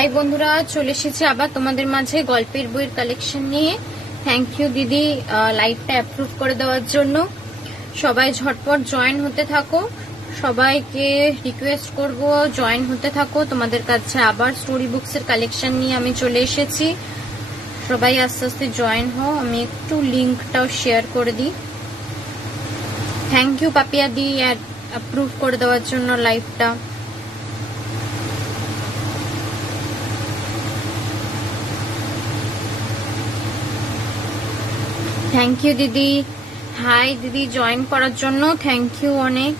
High বন্ধুরা, চলে এসেছি আবার তোমাদের মাঝে গল্পের বইয়ের কালেকশন নিয়ে। থ্যাংক ইউ দিদি লাইভটা অ্যাপ্রুভ করে দেওয়ার জন্য। সবাই ঝটপট জয়েন হতে থাকো, সবাইকে রিকোয়েস্ট করব জয়েন হতে থাকো। তোমাদের কাছে আবার স্টোরি বুকসের কালেকশন নিয়ে আমি চলে এসেছি। সবাই আস্তে আস্তে জয়েন হও। আমি একটু লিঙ্কটাও শেয়ার করে দিই। থ্যাংক ইউ পাপিয়া দি অ্যাপ্রুভ করে দেওয়ার জন্য লাইভটা। থ্যাংক ইউ দিদি। হাই দিদি, জয়েন করার জন্য থ্যাংক ইউ অনেক।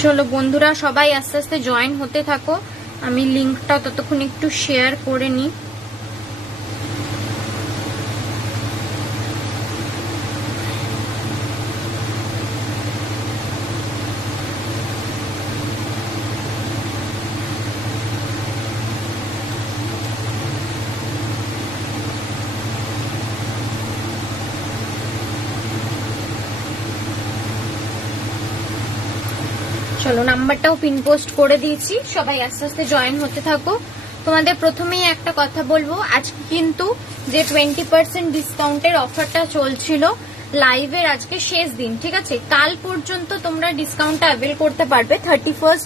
চলো বন্ধুরা, সবাই আস্তে আস্তে জয়েন হতে থাকো। আমি লিঙ্কটা ততক্ষণ একটু শেয়ার করে নিই। চলো, নাম্বারটাও পিন পোস্ট করে দিয়েছি, সবাই আস্তে আস্তে জয়েন হতে থাকো। তোমাদের প্রথমেই একটা কথা বলবো, আজকে কিন্তু যে 20% ডিসকাউন্টের অফারটা চলছিল লাইভের আজকে শেষ দিন, ঠিক আছে? কাল পর্যন্ত তোমরা ডিসকাউন্টটা অ্যাভেল করতে পারবে, 31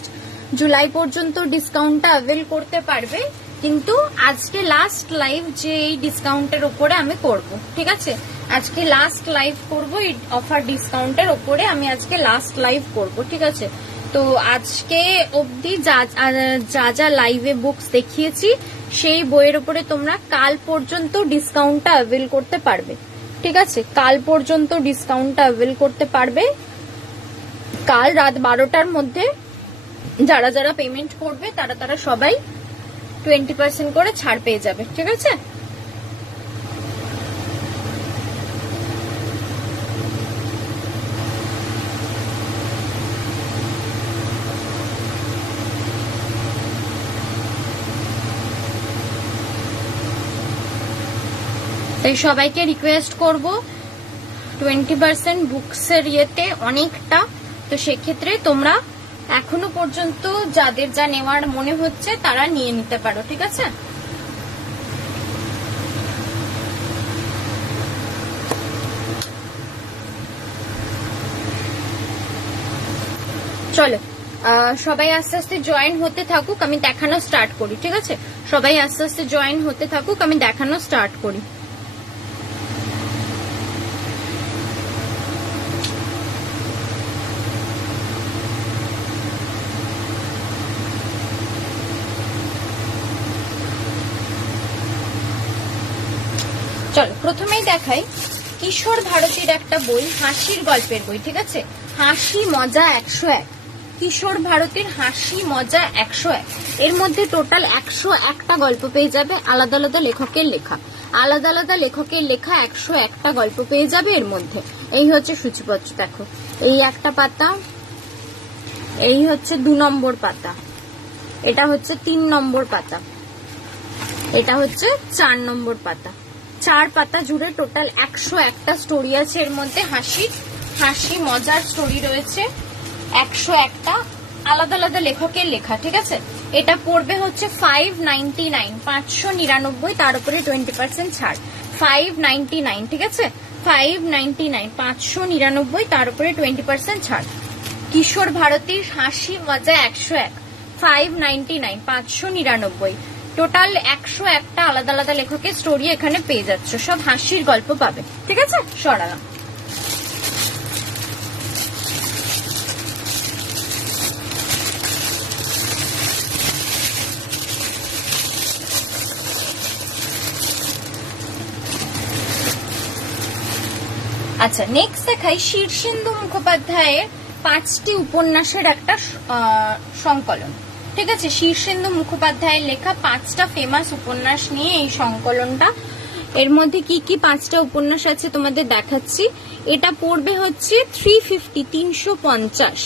জুলাই পর্যন্ত ডিসকাউন্টটা অ্যাভেল করতে পারবে। কিন্তু আজকে লাস্ট লাইভ যে এই ডিসকাউন্টের ওপরে আমি করব, ঠিক আছে? আজকে লাস্ট লাইভ করব এই অফার ডিসকাউন্টের ওপরে, আমি আজকে লাস্ট লাইভ করব, ঠিক আছে? তো আজকে অবধি যা যা লাইভে বুকস দেখিয়েছি সেই বইয়ের উপরে তোমরা কাল পর্যন্ত ডিসকাউন্টটা অ্যাভেল করতে পারবে, ঠিক আছে? কাল পর্যন্ত ডিসকাউন্টটা অ্যাভেল করতে পারবে। কাল রাত 12টার মধ্যে যারা যারা পেমেন্ট করবে তারা সবাই 20% করে ছাড় পেয়ে যাবে, ঠিক আছে? তাই সবাইকে রিকোয়েস্ট করব, 20% বুকসের ইয়েতে অনেকটা, তো সেক্ষেত্রে তোমরা এখনো পর্যন্ত যাদের যা নেওয়ার মনে হচ্ছে তারা নিয়ে নিতে পারো, ঠিক আছে? চলো সবাই আস্তে আস্তে জয়েন হতে থাকুক, আমি দেখানো স্টার্ট করি, ঠিক আছে? সবাই আস্তে আস্তে জয়েন হতে থাকুক, আমি দেখানো স্টার্ট করি। চলো প্রথমেই দেখাই কিশোর ভারতীর একটা বই, হাসির গল্পের বই, ঠিক আছে? হাসি মজা 101, কিশোর ভারতীর হাসি মজা 101। এর মধ্যে টোটাল 101টা গল্প পেয়ে যাবে, আলাদা আলাদা লেখকের লেখা, আলাদা আলাদা লেখকের লেখা 101টা গল্প পেয়ে যাবে এর মধ্যে। এই হচ্ছে সূচিপত্র, দেখো এই একটা পাতা, এই হচ্ছে 2 নম্বর পাতা, এটা হচ্ছে 3 নম্বর পাতা, এটা হচ্ছে 4 নম্বর পাতা। 4 পাতা জুড়ে টোটাল 101টা স্টোরি আছে এর মধ্যে। হাসি মজার স্টোরি রয়েছে 101টা, আলাদা আলাদা লেখকের লেখা, ঠিক আছে? এটা পড়বে হচ্ছে 599, 599, তার উপরে 20% ছাড়, 599, ঠিক আছে? 599, 599, তার উপরে 20% ছাড়। কিশোর ভারতীর হাসি মজা 101, 599, 599, টোটাল 101টা আলাদা আলাদা লেখকের স্টোরি এখানে পেয়ে যাচ্ছ, সব হাসির গল্প পাবে, ঠিক আছে? সরালাম। আচ্ছা, নেক্সট দেখাই শীর্ষেন্দু মুখোপাধ্যায়ের 5টি উপন্যাসের একটা সংকলন, ঠিক আছে? শীর্ষেন্দু মুখোপাধ্যায়ের লেখা 5টা ফেমাস উপন্যাস নিয়ে এই সংকলনটা। এর মধ্যে কি কি 5টা উপন্যাস আছে তোমাদের দেখাচ্ছি। এটা পড়বে হচ্ছে 350।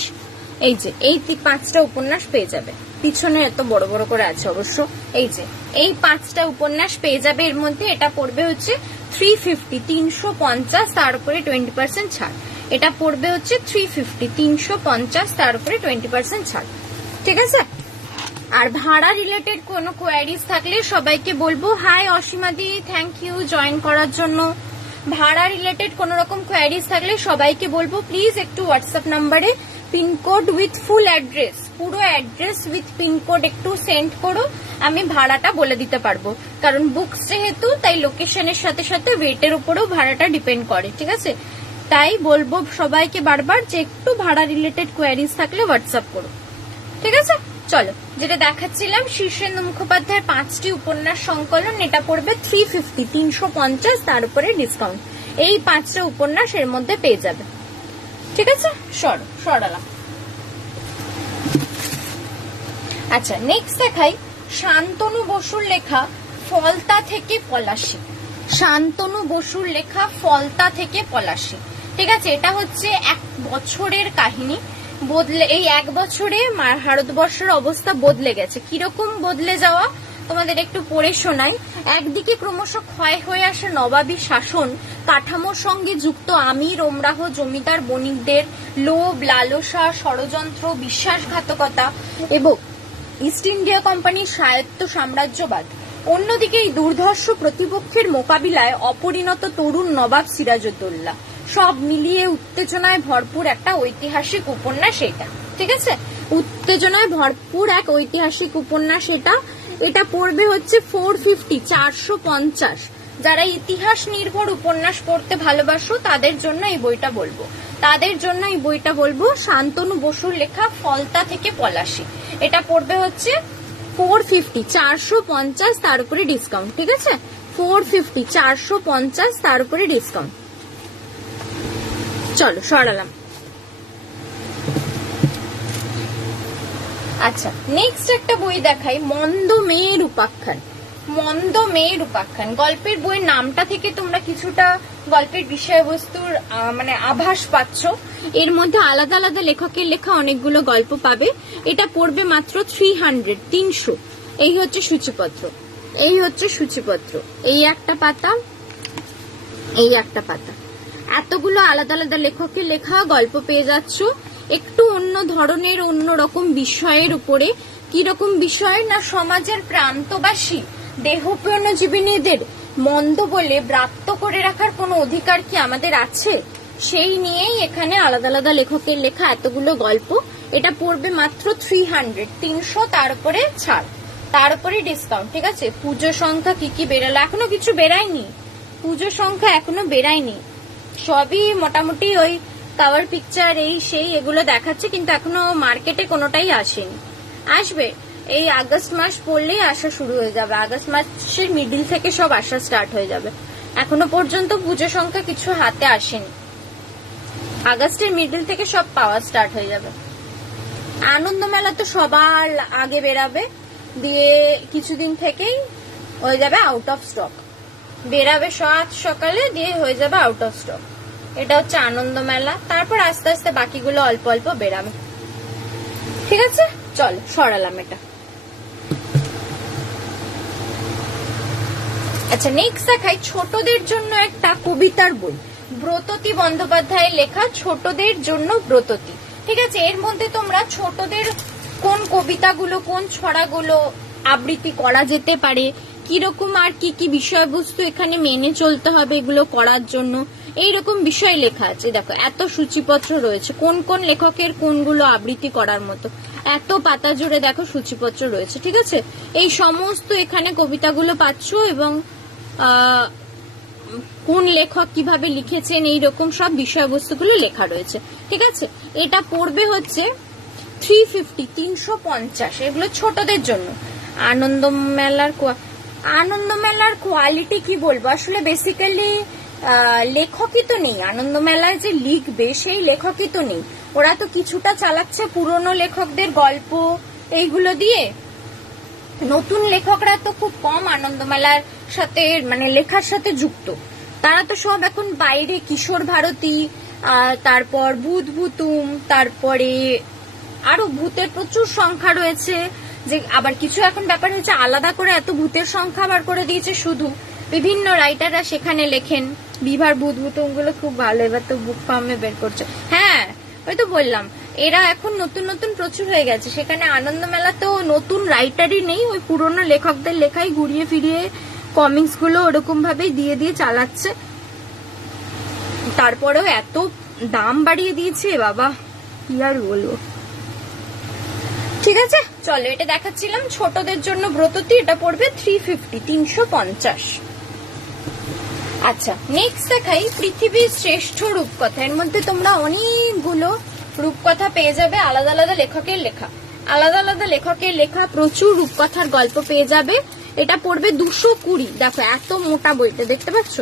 এই যে এই 5টা উপন্যাস পেয়ে যাবে, পিছনে এত বড় বড় করে আছে অবশ্য। এই যে এই 5টা উপন্যাস পেয়ে যাবে এর মধ্যে। এটা পড়বে হচ্ছে 350, তার উপরে 20% ছাড়। এটা পড়বে হচ্ছে 350, 350, তার উপরে 20% ছাড়, ঠিক আছে? আর ভাড়া রিলেটেড কোনো কোয়ারিজ থাকলে সবাইকে বলবো, হাই অসীমাদি, থ্যাংক ইউ জয়েন করার জন্য। ভাড়া রিলেটেড কোন রকম কোয়ারিজ থাকলে সবাইকে বলবো প্লিজ একটু হোয়াটসঅ্যাপ নাম্বারে পিনকোড উইথ ফুল অ্যাড্রেস, পুরো অ্যাড্রেস উইথ পিনকোড একটু সেন্ড করো, আমি ভাড়াটা বলে দিতে পারবো। কারণ বুকস যেহেতু, তাই লোকেশনের সাথে সাথে ওয়েটের উপরেও ভাড়াটা ডিপেন্ড করে, ঠিক আছে? তাই বলবো সবাইকে বারবার যে একটু ভাড়া রিলেটেড কোয়ারিজ থাকলে হোয়াটসঅ্যাপ করো, ঠিক আছে? চলো, যেটা দেখাচ্ছিলাম শীর্ষেন্দু মুখোপাধ্যায়ের 5টি উপন্যাস সংকলন, এটা পড়বে 350, 350, তার উপরে ডিসকাউন্ট। এই 5টা উপন্যাস এর মধ্যে পেয়ে যাবে, ঠিক আছে? সরালাম। আচ্ছা, নেক্সট দেখাই শান্তনু বসুর লেখা ফলতা থেকে পলাশী। শান্তনু বসুর লেখা ফলতা থেকে পলাশী, ঠিক আছে? এটা হচ্ছে 1 বছরের কাহিনী। এই 1 বছরে ভারতবর্ষের অবস্থা বদলে গেছে। কিরকম বদলে যাওয়া তোমাদের একটু পড়ে শোনাই। একদিকে ক্রমশ ক্ষয় হয়ে আসা নবাবী শাসন কাঠামোর সঙ্গে যুক্ত আমির ওমরাহ জমিদার বণিকদের লোভ, লালসা, ষড়যন্ত্র, বিশ্বাসঘাতকতা এবং ইস্ট ইন্ডিয়া কোম্পানির স্বায়ত্ত সাম্রাজ্যবাদ। অন্যদিকে এই দুর্ধর্ষ প্রতিপক্ষের মোকাবিলায় অপরিণত তরুণ নবাব সিরাজউদ্দৌলা। সব মিলিয়ে উত্তেজনায় ভরপুর একটা ঐতিহাসিক উপন্যাস এটা, ঠিক আছে? উত্তেজনায় ভরপুর এক ঐতিহাসিক উপন্যাস এটা। এটা পড়বে হচ্ছে 450, 450। যারা ইতিহাস নির্ভর উপন্যাস পড়তে ভালোবাসো তাদের জন্য এই বইটা বলবো, শান্তনু বসুর লেখা ফলতা থেকে পলাশী। এটা পড়বে হচ্ছে 450, 450, তার উপরে ডিসকাউন্ট, ঠিক আছে? 450, 450, তার উপরে ডিসকাউন্ট। চলো, সরালাম। আচ্ছা, নেক্সট একটা বই দেখাই, মন্দ মেয়ের উপাখ্যান। মন্দ মেয়ের উপাখ্যান গল্পের বইয়ের নামটা থেকে তোমরা কিছুটা গল্পের বিষয়বস্তুর মানে আভাস পাচ্ছ। এর মধ্যে আলাদা আলাদা লেখকের লেখা অনেকগুলো গল্প পাবে। এটা পড়বে মাত্র 300। এই হচ্ছে সূচিপত্র, এই একটা পাতা, এই একটা পাতা। এতগুলো আলাদা আলাদা লেখকের লেখা গল্প পেয়ে যাচ্ছ। একটু অন্য ধরনের, অন্য রকম বিষয়ের উপরে। কিরকম বিষয় না, সমাজের প্রান্তবাসী দেহপ্রাণজীবিনীদের মন্দ বলে ব্রাত্য করে রাখার কোনো অধিকার কি আমাদের আছে, সেই নিয়েই এখানে আলাদা আলাদা লেখকের লেখা এতগুলো গল্প। এটা পড়বে মাত্র 300, তার উপরে ছাড়, তার উপরে ডিসকাউন্ট, ঠিক আছে? পুজো সংখ্যা কি বেরালো? এখনো কিছু বেরায়নি, পুজো সংখ্যা এখনো বেরায়নি। সবই মোটামুটি ওই কভার পিকচার এই সেই এগুলো দেখাচ্ছে, কিন্তু এখনো মার্কেটে কোনোটাই আসেনি। আসবে, এই আগস্ট মাস পড়লেই আসা শুরু হয়ে যাবে। আগস্ট মাসের মিডিল থেকে সব আসা স্টার্ট হয়ে যাবে। এখনো পর্যন্ত পুজো সংখ্যা কিছু হাতে আসেনি, আগস্টের মিডিল থেকে সব পাওয়া স্টার্ট হয়ে যাবে। আনন্দ মেলা তো সবার আগে বেরাবে, দিয়ে কিছুদিন থেকেই হয়ে যাবে আউট অফ স্টক। বেরাবে সকালে, দিয়ে হয়ে যাবে আউট অফ স্টক। এটা হচ্ছে আনন্দ মেলা। তারপর আস্তে আস্তে বাকিগুলো অল্প অল্প বেরাবে, ঠিক আছে? চল, সরালাম এটা। আচ্ছা, নেক্সট দেখাই ছোটদের জন্য একটা কবিতার বই, ব্রততী বন্দ্যোপাধ্যায়ের লেখা ছোটদের জন্য ব্রততী, ঠিক আছে? এর মধ্যে তোমরা ছোটদের কোন কবিতাগুলো, কোন ছড়াগুলো আবৃত্তি করা যেতে পারে, কিরকম আর কি বিষয়বস্তু এখানে মেনে চলতে হবে এগুলো করার জন্য, এইরকম বিষয় লেখা আছে। দেখো, এত সূচিপত্র রয়েছে, কোন কোন লেখকের কোনগুলো আবৃত্তি করার মতো, এত পাতা জুড়ে দেখো সূচিপত্র রয়েছে, ঠিক আছে? এই সমস্ত এখানে কবিতাগুলো পাচ্ছ, এবং কোন লেখক কিভাবে লিখেছেন এইরকম সব বিষয়বস্তুগুলো লেখা রয়েছে, ঠিক আছে? এটা পড়বে হচ্ছে 350, 350। এগুলো ছোটদের জন্য। আনন্দ মেলার কোয়ালিটি কি বলবো, আসলে বেসিক্যালি লেখকই তো নেই আনন্দ মেলায়, যে লিখবে সেই লেখকই তো নেই। ওরা তো কিছুটা চালাচ্ছে পুরনো লেখকদের গল্প এইগুলো দিয়ে। নতুন লেখকরা তো খুব কম আনন্দ মেলার সাথে মানে লেখার সাথে যুক্ত। তারা তো সব এখন বাইরে, কিশোর ভারতী, তারপর ভূতুম, তারপরে আরো ভূতের প্রচুর সংখ্যা রয়েছে। যে আবার কিছু এখন ব্যাপার হচ্ছে আলাদা করে এত ভূতের সংখ্যা বার করে দিয়েছে, শুধু বিভিন্ন রাইটাররা সেখানে লেখেন। বিভার ভূতুম গুলো খুব ভালো, এবার তো বুক ফার্মে বের করছে। হ্যাঁ, ওই তো বললাম এরা এখন নতুন নতুন প্রচুর হয়ে গেছে, সেখানে আনন্দ মেলাতেও নতুন রাইটারই নেই, ওই পুরোনো লেখকদের লেখাই ঘুরিয়ে ফিরিয়ে কমিক্স গুলো ওরকম ভাবেই দিয়ে দিয়ে চালাচ্ছে। তারপরেও এত দাম বাড়িয়ে দিয়েছে বাবা, কি আর বলবো। ঠিক আছে চলো, এটা দেখাচ্ছিলাম ছোটদের জন্য ব্রততী, এটা পড়বে 350, 350। আচ্ছা নেক্সট দেখাই পৃথিবীর শ্রেষ্ঠ রূপকথা। এর মধ্যে তোমরা অনেকগুলো রূপকথা পেয়ে যাবে, আলাদা আলাদা লেখকের লেখা, আলাদা আলাদা লেখকের লেখা প্রচুর রূপকথার গল্প পেয়ে যাবে। এটা পড়বে 220। দেখো এত মোটা বইটা দেখতে পাচ্ছ,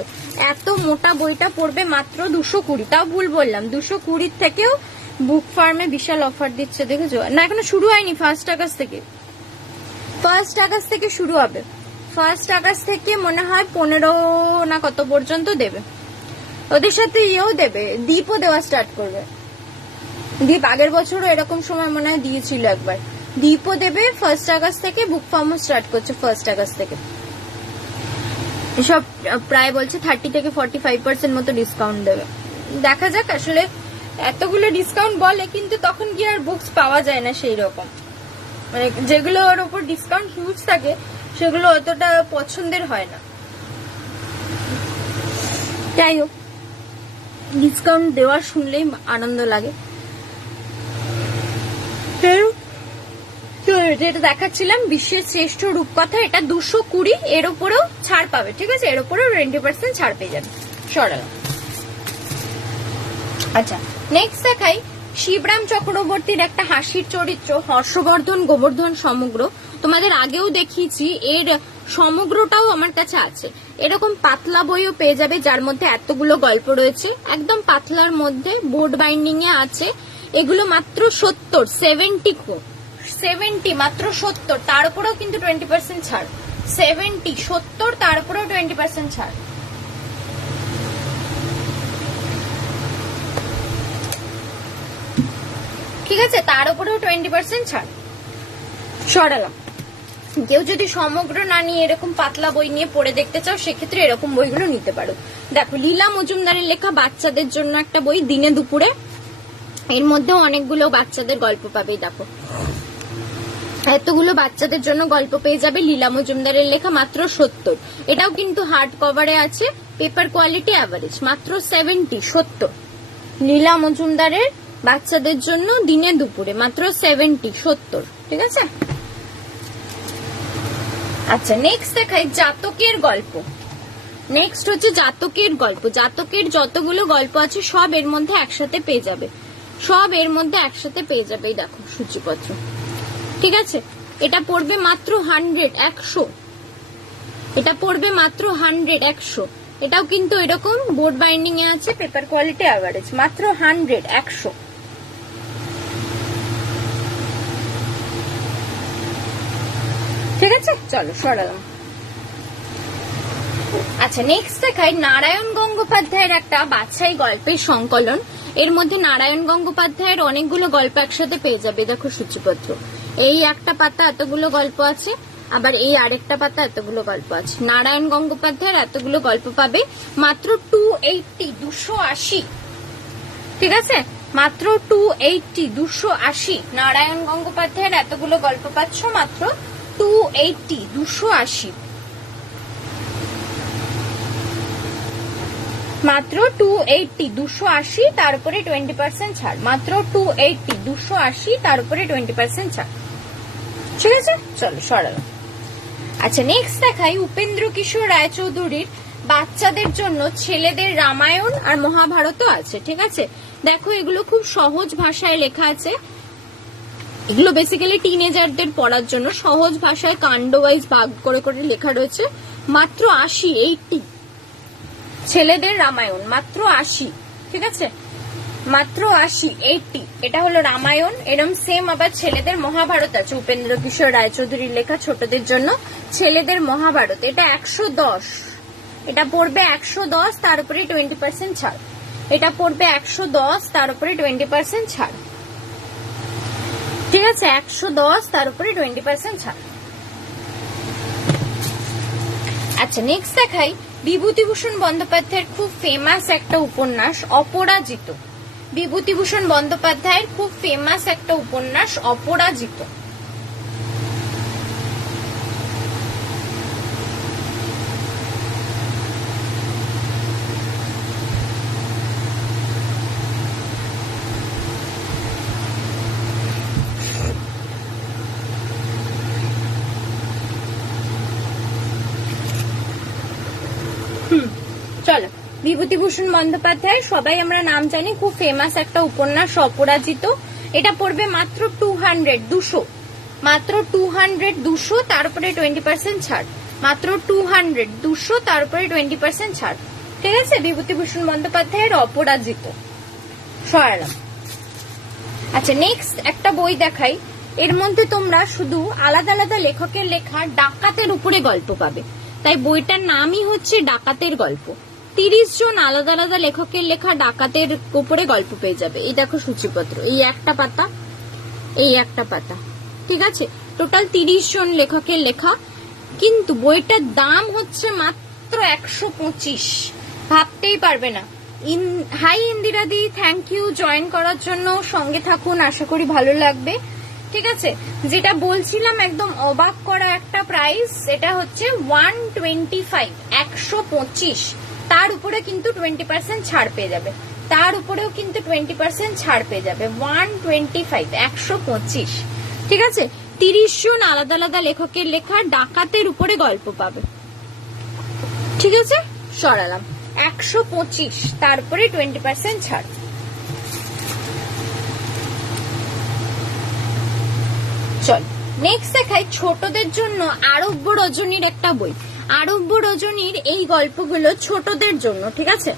এত মোটা বইটা পড়বে মাত্র 220। তাও ভুল বললাম, 220 থেকেও বুক ফার্মে বিশাল অফার দিচ্ছে, দেখেছো না? এখনো শুরু হয়নি, 1 আগস্ট থেকে, 1 আগস্ট থেকে শুরু হবে। 1 আগস্ট থেকে মনে হয় 15 না কত পর্যন্ত দেবে। ওদের সাথে ইয়েও দেবে, দীপও দেওয়া স্টার্ট করবে। দীপ আগের বছরও এরকম সময় মনে হয় দিয়েছিল একবার। দীপও দেবে 1 আগস্ট থেকে, বুক ফার্মও স্টার্ট করছে 1 আগস্ট থেকে। সব প্রায় বলছে 30 থেকে 45% মতো ডিসকাউন্ট দেবে। দেখা যাক, আসলে এতগুলো ডিসকাউন্ট বলে কিন্তু তখন কি আর বুকস পাওয়া যায় না সেই রকম, মানে যেগুলোর ওপর ডিসকাউন্ট হিউজ থাকে সেগুলো অতটা পছন্দের হয় না। যাই হোক, ডিসকাউন্ট দেওয়া শুনলেই আনন্দ লাগে। যেটা দেখাচ্ছিলাম বিশ্বের শ্রেষ্ঠ রূপকথা, এটা 220, এর উপরেও ছাড় পাবে। ঠিক আছে, এর উপরেও 20% ছাড় পেয়ে যাবে। সরালাম। আচ্ছা নেক্সট দেখাই শিবরাম চক্রবর্তীর একটা হাসির চরিত্র, হর্ষবর্ধন গোবর্ধন সমগ্র। তোমাদের আগেও দেখিয়েছি, এর সমগ্রটাও আমার কাছে আছে। এরকম পাতলা বইও পেয়ে যাবে যার মধ্যে এতগুলো গল্প রয়েছে, একদম পাতলার মধ্যে বোর্ড বাইন্ডিং এ আছে। এগুলো মাত্র 70 মাত্র 70, তার উপরেও কিন্তু 20% ছাড়। 70 তার উপরেও 20% ছাড়। ঠিক আছে, তার উপরেও 20% ছাড়। সরালাম। কেউ যদি সমগ্র না নিয়ে এরকম পাতলা বই নিয়ে পড়ে দেখতে চাও, সেক্ষেত্রে এরকম বইগুলো নিতে পারো। দেখো লীলা মজুমদারের লেখা বাচ্চাদের জন্য একটা বই, দিনে দুপুরে। এর মধ্যেও অনেকগুলো বাচ্চাদের গল্প পাবে। দেখো এতগুলো বাচ্চাদের জন্য গল্প পেয়ে যাবে, লীলা মজুমদারের লেখা, মাত্র 70। এটাও কিন্তু হার্ড কভারে আছে, পেপার কোয়ালিটি অ্যাভারেজ, মাত্র 70। লীলা মজুমদারের বাচ্চাদের জন্য দিনে দুপুরে মাত্র 70। ঠিক আছে। আচ্ছা নেক্সট দেখাই জাতকের গল্প। নেক্সট হচ্ছে জাতকের গল্প। জাতকের যতগুলো গল্প আছে সব এর মধ্যে একসাথে পেয়ে যাবে, সব এর মধ্যে একসাথে পেয়ে যাবে। এই দেখো সূচিপত্র। ঠিক আছে, এটা পড়বে মাত্র 100। এটা পড়বে মাত্র 100। এটাও কিন্তু এরকম বোর্ড বাইন্ডিং এ আছে, পেপার কোয়ালিটি অ্যাভারেজ, মাত্র 100। ঠিক আছে চলো সরালাম। আচ্ছা নেক্সট দেখাই নারায়ণ গঙ্গোপাধ্যায়ের একটা বাছাই গল্পের সংকলন। এর মধ্যে নারায়ণ গঙ্গোপাধ্যায়ের অনেকগুলো গল্প একসাথে পেয়ে যাবে। দেখো সূচিপত্র, এই একটা পাতা এতগুলো গল্প আছে, আবার এই আরেকটা পাতা এতগুলো গল্প আছে। নারায়ণ গঙ্গোপাধ্যায়ের এতগুলো গল্প পাবে মাত্র 280, 280। ঠিক আছে, মাত্র 280, 280। নারায়ণ গঙ্গোপাধ্যায়ের এতগুলো গল্প পাচ্ছ মাত্র 280, 280। মাত্র 280, 280, তার উপরে 20% ছাড়। মাত্র 280, 280, তার উপরে 20% ছাড়। ঠিক আছে চলো সরালাম। আচ্ছা নেক্সট দেখাই উপেন্দ্র কিশোর রায়চৌধুরীর বাচ্চাদের জন্য ছেলেদের রামায়ণ আর মহাভারতও আছে। ঠিক আছে, দেখো এগুলো খুব সহজ ভাষায় লেখা আছে। এগুলো বেসিক্যালি টিনেজারদের পড়ার জন্য সহজ ভাষায় কাণ্ড ওয়াইজ ভাগ করে করে লেখা রয়েছে। মাত্র 80। ছেলেদের রামায়ণ মাত্র 80। ঠিক আছে, মাত্র 80। এটা হলো রামায়ণ। এরম সেম আবার ছেলেদের মহাভারত আছে, উপেন্দ্র কিশোর রায়চৌধুরীর লেখা ছোটদের জন্য ছেলেদের মহাভারত। এটা 110। এটা পড়বে 110, তার উপরে 20% ছাড়। এটা পড়বে 110, তার উপরে 20% ছাড়। ঠিক আছে, 110, তার উপরে 20% ছাড়। আচ্ছা নেক্সট দেখাই বিভূতিভূষণ বন্দ্যোপাধ্যায়ের খুব ফেমাস একটা উপন্যাস অপরাজিত। বিভূতিভূষণ বন্দ্যোপাধ্যায়ের খুব ফেমাস একটা উপন্যাস অপরাজিত। চলো, বিভূতিভূষণ বন্দ্যোপাধ্যায় সবাই আমরা নাম জানি, খুব ফেমাস একটা উপন্যাস অপরাজিত। এটা পড়বে মাত্র 200, মাত্র 200, তার উপরে 20% ছাড়, মাত্র 200, তার উপরে 20% ছাড়। ঠিক আছে, বিভূতিভূষণ বন্দ্যোপাধ্যায়ের অপরাজিত সরালাম। আচ্ছা, নেক্সট একটা বই দেখাই। এর মধ্যে তোমরা শুধু আলাদা আলাদা লেখকের লেখা ডাকাতের উপরে গল্প পাবে, তাই বইটার নামই হচ্ছে ডাকাতের গল্প। 30 জন আলাদা আলাদা লেখকের লেখা ডাকাতের উপরে গল্প পেয়ে যাবে। এই দেখো সূচিপত্র, এই একটা পাতা, এই একটা পাতা, ঠিক আছে, টোটাল 30 জন লেখকের লেখা। কিন্তু বইটার দাম হচ্ছে মাত্র 125, ভাবতেই পারবে না। হাই ইন্দিরা দি, থ্যাংক ইউ জয়েন করার জন্য। সঙ্গে থাকুন, আশা করি ভালো লাগবে। ঠিক আছে, যেটা বলছিলাম একদম অবাক করা একটা প্রাইস, এটা হচ্ছে 125, 125। তার উপরে কিন্তু 20% ছাড় পেয়ে যাবে, তার উপরেও কিন্তু 20% ছাড় পেয়ে যাবে। 125, 125। ঠিক আছে, 30 জন আলাদা আলাদা লেখকের লেখা ডাকাতের উপরে গল্প পাবে। ঠিক আছে, সরালাম 125, তারপরে 20% ছাড়। চল নেক্সট দেখাই ছোটদের জন্য আরব্য রজনীর একটা বই। আরব্য রজনীর এই গল্পগুলো ছোটদের জন্য, ঠিক আছে,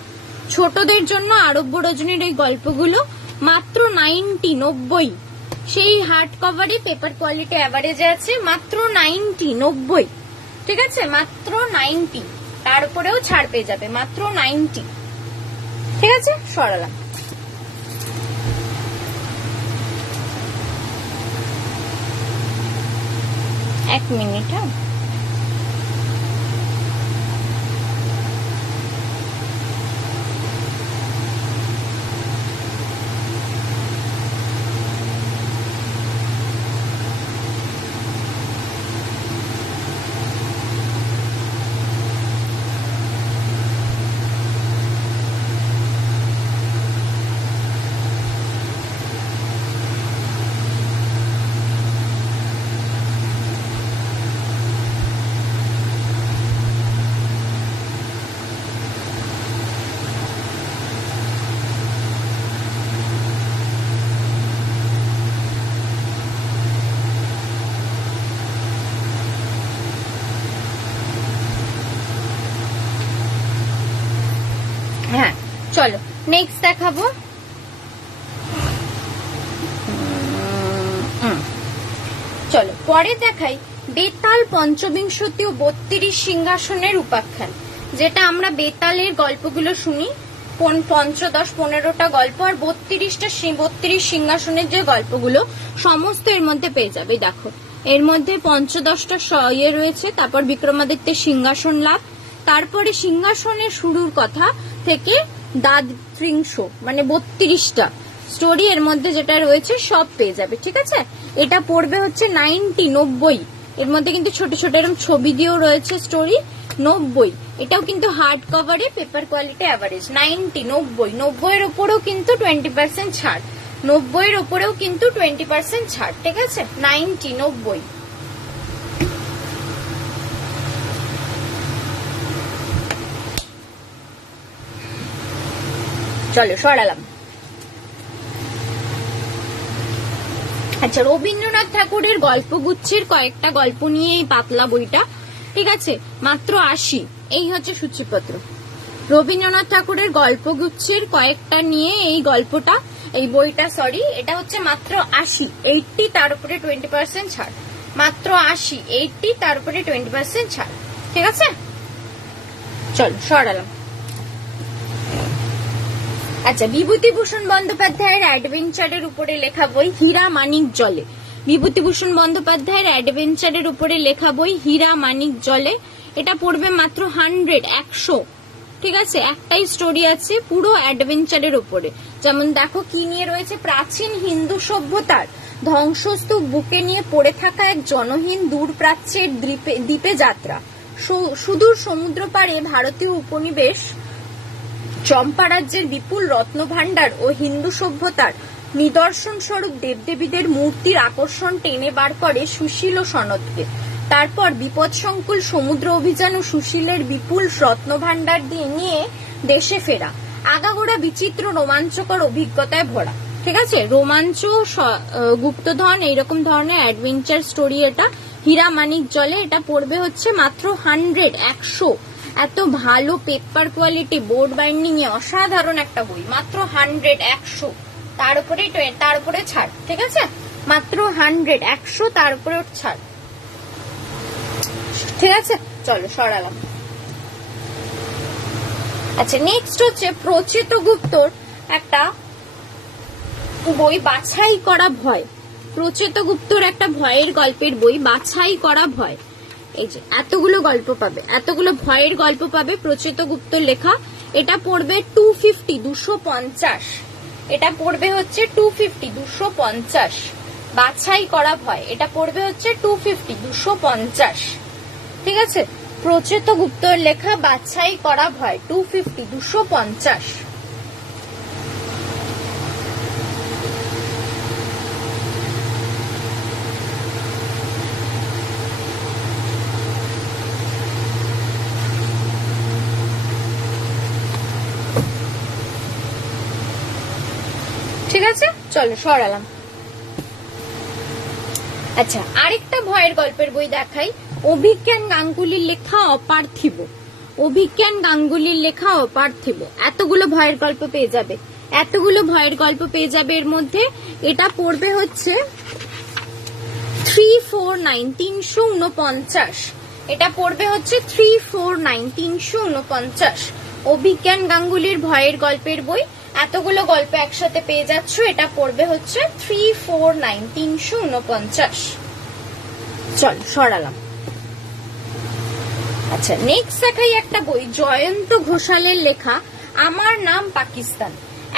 ছোটদের জন্য আরব্য রজনীর এই গল্পগুলো মাত্র 90, সেই হার্ড কভারে পেপার কোয়ালিটি অ্যাভারেজে আছে, মাত্র 90, ঠিক আছে, মাত্র 90, তার উপরেও ছাড় পেয়ে যাবে, মাত্র 90। ঠিক আছে, সরালাম। এক মিনিট, হ্যাঁ, হ্যাঁ, চলো নেক্সট দেখাবো। চলো পরে দেখাই বেতাল পঞ্চবিংশতি ও 32 সিংহাসনের উপাখ্যান, যেটা আমরা বেতালের গল্পগুলো শুনি, 15-15টা গল্প, আর 32 সিংহাসনের যে গল্পগুলো সমস্ত এর মধ্যে পেয়ে যাবে। দেখো এর মধ্যে 15-10টা ইয়ে রয়েছে, তারপর বিক্রমাদিত্যের সিংহাসন লাভ, তারপরে সিংহাসনের শুরুর কথা থেকে দাত্রিংশ, মানে 32টা স্টোরি এর মধ্যে যেটা রয়েছে সব পেয়ে যাবে। ঠিক আছে, এটা পড়বে হচ্ছে 90, এর মধ্যে কিন্তু ছোট ছোট এরকম ছবি দিয়েও রয়েছে স্টোরি। 90, এটাও কিন্তু হার্ড কভারে পেপার কোয়ালিটি অ্যাভারেজ। 90 এর উপরেও কিন্তু 20% ছাড়, 90 এর উপরেও কিন্তু 20% ছাড়। ঠিক আছে, 90। চলো সরালাম। আচ্ছা, রবীন্দ্রনাথ ঠাকুরের গল্পগুচ্ছের কয়েকটা গল্প নিয়ে এই পাতলা বইটা। ঠিক আছে, মাত্র 80, এই হচ্ছে সূচিপত্র। রবীন্দ্রনাথ ঠাকুরের গল্পগুচ্ছের কয়েকটা নিয়ে এই গল্পটা, এই বইটা, সরি, এটা হচ্ছে মাত্র 80, 80, তার উপরে 20% ছাড়, মাত্র 80, 80, তার উপরে 20% ছাড়। ঠিক আছে, চলো সরালাম। আচ্ছা, বিভূতিভূষণ বন্দ্যোপাধ্যায়ের অ্যাডভেঞ্চারের উপরে লেখা বই হীরা মানিক জলে। বিভূতিভূষণ বন্দ্যোপাধ্যায়ের অ্যাডভেঞ্চারের উপরে লেখা বই হীরা মানিক জলে, এটা পড়বে মাত্র 100, ঠিক আছে, একটাই স্টোরি আছে পুরো অ্যাডভেঞ্চারের উপরে। যেমন দেখো কি নিয়ে রয়েছে, প্রাচীন হিন্দু সভ্যতার ধ্বংসস্তূপ বুকে নিয়ে পড়ে থাকা এক জনহীন দূরপ্রাচ্যের দ্বীপে যাত্রা। সুদূর সমুদ্র পাড়ে ভারতীয় উপনিবেশ চম্পা রাজ্যের বিপুল রত্নভাণ্ডার ও হিন্দু সভ্যতার নিদর্শন স্বরূপ দেবদেবীদের মূর্তির আকর্ষণ টেনে বার করে সুশীল ও সনদকে। তারপর বিপদসংকুল সমুদ্র অভিযান ও সুশীলের বিপুল রত্নভাণ্ডার নিয়ে দেশে ফেরা। আগাগোড়া বিচিত্র রোমাঞ্চকর অভিজ্ঞতায় ভরা। ঠিক আছে, রোমাঞ্চ, গুপ্তধন, এইরকম ধরনের অ্যাডভেঞ্চার স্টোরি। এটা হীরা মানিক জলে। এটা পড়বে হচ্ছে মাত্র 100 এত ভালো পেপার কোয়ালিটি, বোর্ড বাইন্ডিং এ অসাধারণ একটা বই, মাত্র 100 তার উপরে ছাড়। ঠিক আছে, মাত্র 100 তার উপরে ছাড়। ঠিক আছে, চলো সরালাম। আচ্ছা, নেক্সট হচ্ছে প্রচেতগুপ্তর একটা বই, বাছাই করা ভয়। প্রচেতগুপ্তর একটা ভয়ের গল্পের বই, বাছাই করা ভয়। এই যে এতগুলো গল্প পাবে, এতগুলো ভয়ের গল্প পাবে, প্রচেতগুপ্তর লেখা। এটা পড়বে 250 এটা পড়বে হচ্ছে 250 বাছাই করা ভয়। এটা পড়বে হচ্ছে 250 ঠিক আছে, প্রচেতগুপ্তর লেখা বাছাই করা ভয় 250। ঠিক আছে, চলো সরালাম। আচ্ছা, আরেকটা ভয়ের গল্পের বই দেখাই, অভিজ্ঞান গাঙ্গুলির লেখা অপার্থিব। অভিজ্ঞান গাঙ্গুলির লেখা অপার্থিব। এতগুলো ভয়ের গল্প পেয়ে যাবে, এতগুলো ভয়ের গল্প পেয়ে যাবে এর মধ্যে। এটা পড়বে হচ্ছে 349 এটা পড়বে হচ্ছে 349 অভিজ্ঞান গাঙ্গুলির ভয়ের গল্পের বই। এতগুলো গল্প একসাথে পেয়ে যাচ্ছ। এটা পড়বে হচ্ছে 349 চল সরালাম। আচ্ছা, নেক্সট দেখাই একটা বই, জয়ন্ত ঘোষালের লেখা আমার নাম পাকিস্তান।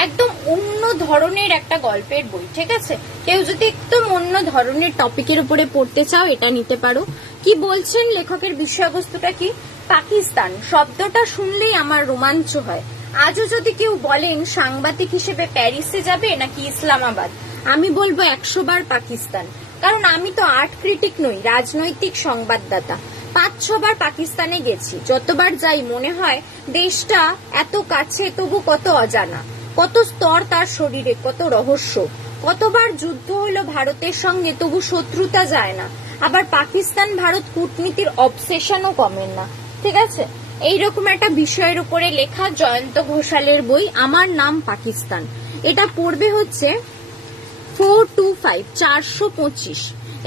একদম অন্য ধরনের একটা গল্পের বই। ঠিক আছে, কেউ যদি একদম অন্য ধরনের টপিকের উপরে পড়তে চাও এটা নিতে পারো। কি বলছেন লেখকের বিষয়বস্তুটা কি, পাকিস্তান শব্দটা শুনলেই আমার রোমাঞ্চ হয়। আজও যদি কেউ বলেন সাংবাদিক হিসেবে প্যারিসে যাবে নাকি ইসলামাবাদ, আমি বলবো 100 বার পাকিস্তান। কারণ আমি তো আর্ট ক্রিটিক নই, রাজনৈতিক সংবাদদাতা। 5-6 বার পাকিস্তানে গেছি। যতবার যাই মনে হয় দেশটা এত কাছে তবু কত অজানা, কত স্তর তার শরীরে, কত রহস্য। কতবার যুদ্ধ হলো ভারতের সঙ্গে তবু শত্রুতা যায় না। আবার পাকিস্তান ভারত কূটনীতির অবসেশনও কমেন না। ঠিক আছে, এইরকম একটা বিষয়ের উপরে লেখা জয়ন্ত ঘোষালের বই আমার নাম পাকিস্তান। এটা পড়বে হচ্ছে 425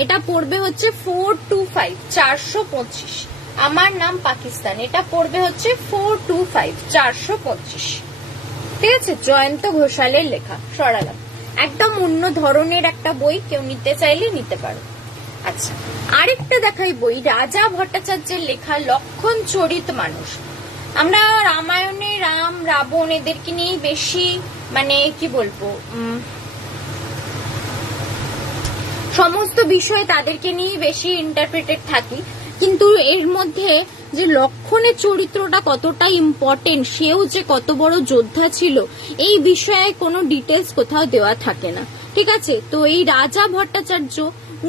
এটা পড়বে হচ্ছে 425 আমার নাম পাকিস্তান। এটা পড়বে হচ্ছে 425 ঠিক আছে, জয়ন্ত ঘোষালের লেখা। সরালাম। একদম অন্য ধরনের একটা বই, কেউ নিতে চাইলে নিতে পারো। আচ্ছা, আরেকটা দেখাই বই, রাজা ভট্টাচার্যের লেখা লক্ষণ চরিত মানুষ। আমরা রামায়ণে রাম রাবণ এদেরকে নিয়ে বেশি মানে কি বলবো, সমস্ত বিষয় তাদেরকে নিয়ে বেশি ইন্টারপ্রেটেড থাকি। কিন্তু এর মধ্যে যে লক্ষণের চরিত্রটা কতটা ইম্পর্টেন্ট, সেও যে কত বড় যোদ্ধা ছিল, এই বিষয়ে কোনো ডিটেলস কোথাও দেওয়া থাকে না। ঠিক আছে, তো এই রাজা ভট্টাচার্য